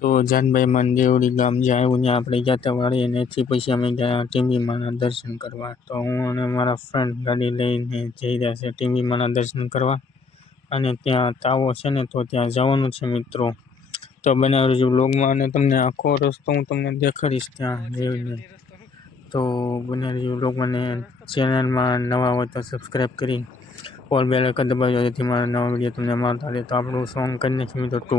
તો જાનભાઈ મંદેવડી ગામ જ્યાં આવ્યું ત્યાં આપણે ગયા હતા વાળી એથી પછી અમે ગયા ટીંબીમાના દર્શન કરવા. તો હું અને મારા ફ્રેન્ડ ગાડી લઈને જઈ રહ્યા છે ટીંબીમાના દર્શન કરવા. અને ત્યાં તાવો છે ને તો ત્યાં જવાનું છે મિત્રો. તો બને રહેજો બ્લોગમાં અને તમને આખો રસ્તો હું તમને દેખાડીશ ત્યાં જઈને. તો બને રહેજો બ્લોગમાં ચેનલમાં નવા હોય તો સબસ્ક્રાઈબ કરી. ઓલ બેલ આઇકન દબાવજો જેથી મારા નવા વીડિયો તમને મળતા રહે તો આપણું સોંગ કરી નાખીએ મિત્રો તો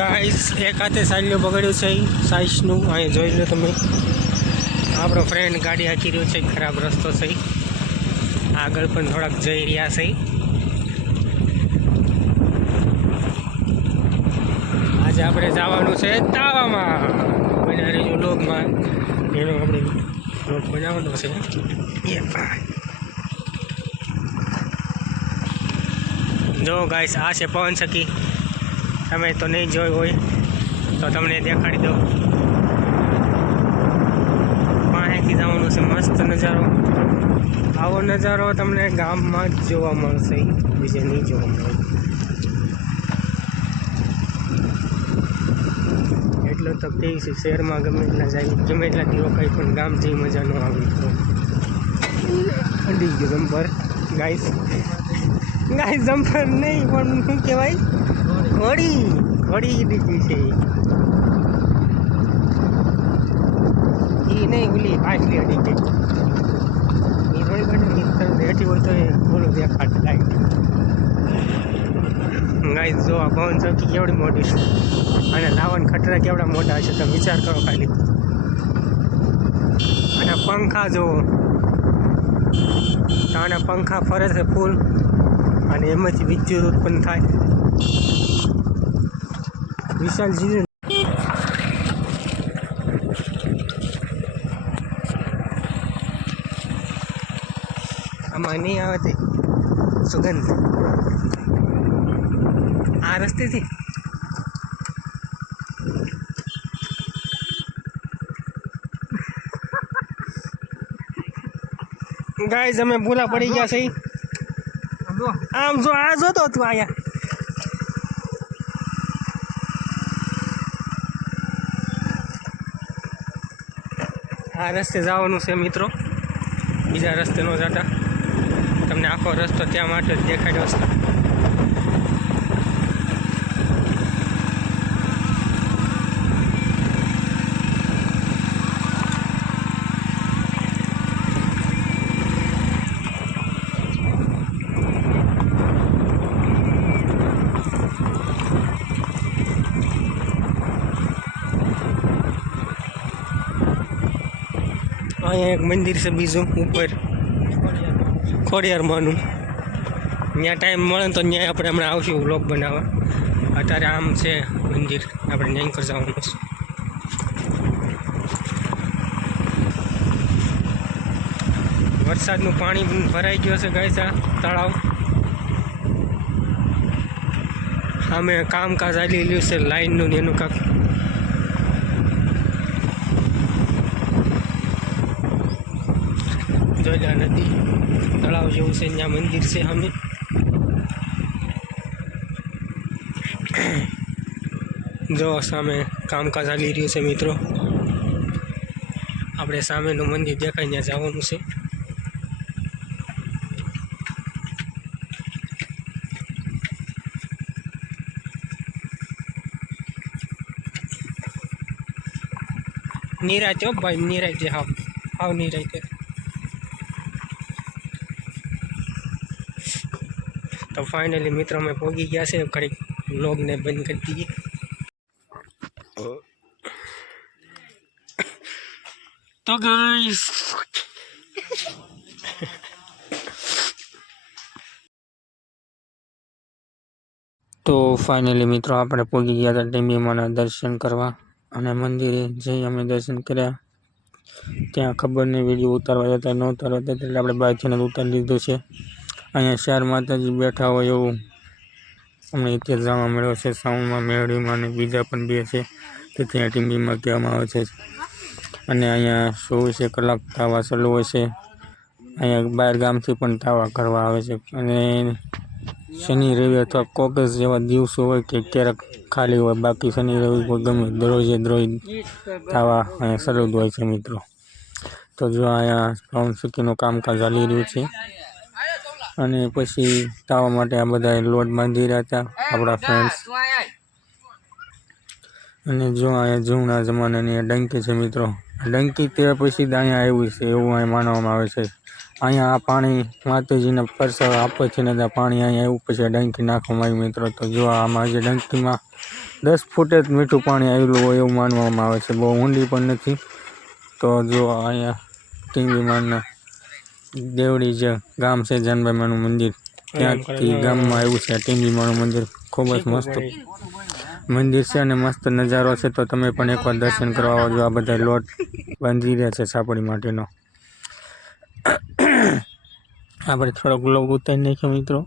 ગાઈસ એક હાથે સાલ્યું બગડ્યું છે. સાઈસનું અહીં જોઈ લો તમે. આપણો ફ્રેન્ડ ગાડી હાકી રહ્યો છે, ખરાબ રસ્તો છે. આગળ પણ થોડાક જઈ રહ્યા છે. આજે આપણે જવાનું છે તાવામાં. બન્યા રહેજો લોગમાં એનો આપણે લોગ બનાવવાનો છે. એ ભાઈ. જો ગાઈસ, આ છે પવન સખી તમે તો નહીં જોઈ હોય, તો તમને દેખાડી દઉં. પાસેથી જવાનું છે મસ્ત નજારો. આવો નજારો તમને ગામમાં જ જોવા મળશે. બીજે નહીં જોવા મળે. એટલો તો કહે છે, શહેરમાં ગમે એટલા જાય, ગમે એટલા દીવો કંઈ પણ ગામ જેવી મજા ન આવે. અડી ગયો નંબર ગાઈસ ગાઈસ જમ્પર નહીં, પણ શું કહેવાય? ઘોડી ઘોડી દીધી છે. એ નહીં, ઓલી પાછલી અડી ગઈ એ થોડી ઘણી મિત્ર બેઠી ચોકી કેવડી મોટી છે. અને લાવણ ખટરા કેવડા મોટા હશે, તમે વિચાર કરો ખાલી. અને પંખા જોવો આના પંખા ફરે છે ફૂલ. અને એમાંથી વિદ્યુત ઉત્પન્ન થાય. વિશાલજી આમાં નહીં આવે તે સુગંધ. આ રસ્તેથી. ગાય અમે ભૂલા પડી ગયા છે આમ જો આ જોતો તું અહીંયા. આ રસ્તે જવાનું છે મિત્રો. બીજા રસ્તે ન જતા. તમને આખો રસ્તો ત્યાં માટે જ દેખાડ્યો છે. અહીંયા એક મંદિર છે બીજું, ઉપર. ખોડિયારમાંનું ત્યાં ટાઈમ મળે ને તો ત્યાં આપણે હમણાં આવશું વ્લોગ બનાવવા. અત્યારે આમ છે મંદિર. આપણે ત્યાં કર જવાનું છે. વરસાદનું પાણી ભરાઈ ગયું છે ગાય તળાવ. અમે કામકાજ આલી રહ્યું છે, લાઈનનું ને એનું કાંક. જોઈલા નદી તળાવ જેવું છે, ત્યાં મંદિર છે સામે. જો સામે કામકાજ ચાલી રહ્યું છે, મિત્રો. આપણે સામેનું મંદિર દેખાય, ત્યાં જવાનું છે. નિરાજ હો ભાઈ નિરાતે હાવ હાવ નિરાતે તો ફાઇનલી મિત્રો અમે પહોંચી ગયા છે. ઘડીક લોગને બંધ કરી દઈએ. તો તો ફાઇનલી મિત્રો આપણે પહોંચી ગયા હતા ટીમ્બીમાના દર્શન કરવા અને મંદિરે જઈ અમે દર્શન કર્યા. ત્યાં ખબર નહીં વીડિયો ઉતારવા જતા ન ઉતારવા જતા એટલે આપણે બહારથી જ ઉતારી લીધું છે. અહીંયા ચાર માતાજી બેઠા હોય એવું અમને ઇતિહાસ જાણવા મળ્યો છે. સાઉન્ડમાં મેળવીમાં અને બીજા પણ બે છે. કે ત્યાં ટીમ્બીમાં કહેવામાં આવે છે. અને અહીંયા ચોવીસે કલાક તાવા ચાલુ હોય છે. અહીંયા બહાર ગામથી પણ તાવા કરવા આવે છે. અને શનિ રવિ અથવા કોકસ જેવા દિવસો હોય કે ક્યારેક ખાલી હોય, બાકી શનિ રવિ કોઈ ગમે દરરોજે દરરોજ તાવા અહીંયા શરૂ જ હોય છે મિત્રો. તો જો અહીંયા પાઉન સિક્કીનું કામકાજ ચાલી રહ્યું છે. અને પછી તાવા માટે આ બધા લોટ બાંધી રહ્યા હતા આપણા ફ્રેન્ડ્સ અને જો અહીંયા જૂના જમાનાની ડંકી છે મિત્રો. ડંકી તે પછી અહીંયા આવ્યું છે એવું અહીં માનવામાં આવે છે. અહીંયા આ પાણી માતાજીને પરસાવ આપે છે ને પાણી અહીંયા આવ્યું પછી ડંકી નાખવામાં આવ્યું મિત્રો. તો જો આમાં જે ડંકીમાં દસ ફૂટે જ મીઠું પાણી આવેલું હોય એવું માનવામાં આવે છે. બહુ ઊંડી પણ નથી. તો જો અહીંયા ટીંગીમાના દેવડી જે ગામ છે જાનભાઈમાનું મંદિર. ત્યાંથી ગામમાં આવ્યું છે ટીંગીમાનું મંદિર. ખૂબ જ મસ્ત. મંદિર છે અને મસ્ત નજારો છે તો તમે પણ એકવાર દર્શન કરવા આવજો. આ બધા લોટ બાંધી રહ્યા છે સાપડી માટેનો. આપણે થોડોક ગ્લોબ ઉતારી નાખ્યો મિત્રો.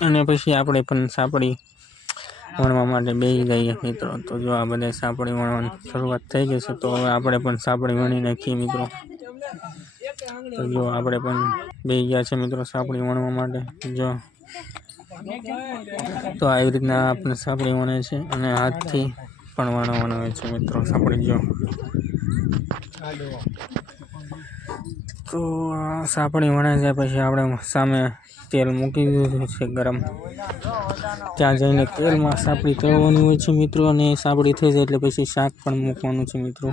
અને પછી આપણે પણ સાપડી વણવા માટે બેસી જઈએ મિત્રો. તો જો આ બધા સાપડી વણવાની શરૂઆત થઈ ગઈ છે તો હવે આપણે પણ સાપડી વણી નાખીએ મિત્રો. તો જો આપણે પણ બે ગયા છે મિત્રો સાપડી વણવા માટે. જો. તો આવી રીતના આપણે સાપડી વણે છે અને હાથથી પણ વણવાનું હોય છે મિત્રો સાપડી, જો. તો સાપડી વણાઈ જાય પછી આપણે સામે તેલ મૂકી દીધું છે ગરમ. ત્યાં જઈને તેલમાં સાપડી તળવાની હોય છે મિત્રો અને સાપડી થઈ જાય એટલે પછી શાક પણ મૂકવાનું છે મિત્રો.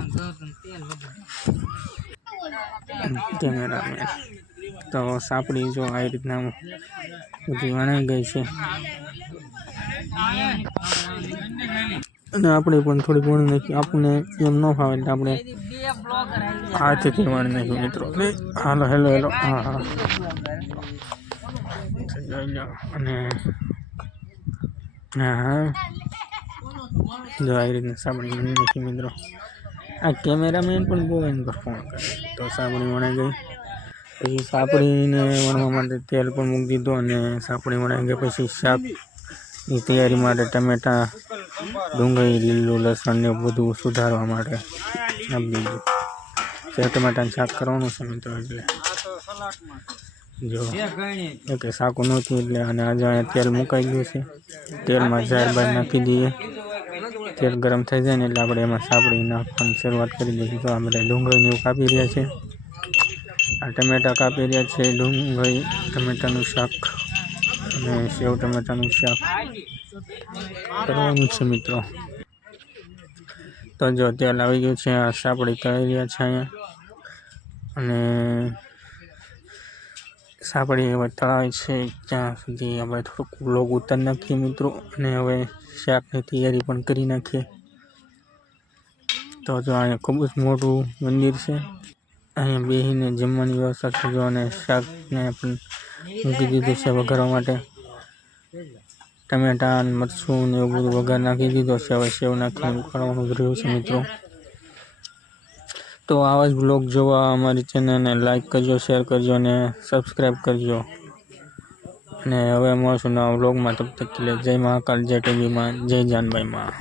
કેમેરામેન તો સાપડી જો આવી રીતના બધી વણાઈ ગઈ છે. અને આપણે પણ થોડીક વણી નાખી. આપણને એમ ન ફાવે એટલે આપણે હાથેથી વણી નાખ્યું મિત્રો. હાલો, હેલો હેલો. હા હા. અને હા હા. જો આવી રીતના સાબણી વણી મિત્રો. આ કેમેરામેન પણ બહુ એની પર ફોન કરે. તો સાપડી વણાઈ ગઈ. પછી સાપડીને વણવા માટે તેલ પણ મૂકી દીધું અને સાપડી વણાઈ ગઈ. પછી શાકની તૈયારી માટે ટમેટા, ડુંગળી, લીલું લસણ ને બધું સુધારવા માટે આપી દીધું. જે ટમેટાનું શાક કરવાનું છે મિત્રો એટલે જો કે શાકું નહોતું એટલે અને આજે તેલ મુકાઈ ગયું છે. તેલમાં બાર નાખી દઈએ. તેલ ગરમ થઈ જાય ને એટલે આપણે એમાં સાપડી નાખવાની શરૂઆત કરી દઈએ તો આપણે ડુંગળીને એવું કાપી રહ્યા છે આ ટમેટા કાપી રહ્યા છે. ડુંગળી, ટમેટાનું શાક અને સેવ ટમેટાનું શાક કરવાનું છે મિત્રો. તો જો તેલ આવી ગયું છે. આ સાપડી તળી રહ્યા છે અહીંયા. અને સાપડી હવે તળાવ છે ત્યાં સુધી આપણે થોડુંક લોગ ઉતારી નાખીએ મિત્રો અને હવે શાકની તૈયારી પણ કરી નાખીએ. તો જો અહીંયા ખૂબ જ મોટું મંદિર છે. અહીંયા બેસીને જમવાની વ્યવસ્થા છે જો અને શાકને પણ મૂકી દીધું છે વઘારવા માટે. ટમેટા મરચું ને એવું બધું વઘાર નાખી દીધો છે. હવે સેવ નાખીને ઉકાળવાનું રહ્યું છે મિત્રો. તો આવા જ બ્લોગ જોવા અમારી ચેનલને લાઈક કરજો શેર કરજો અને સબસ્ક્રાઈબ કરજો. અને હવે મળશું નવા બ્લોગમાં તબ તક જય મહાકાલ, જય ટીવીમાં જય જાનભાઈમાં.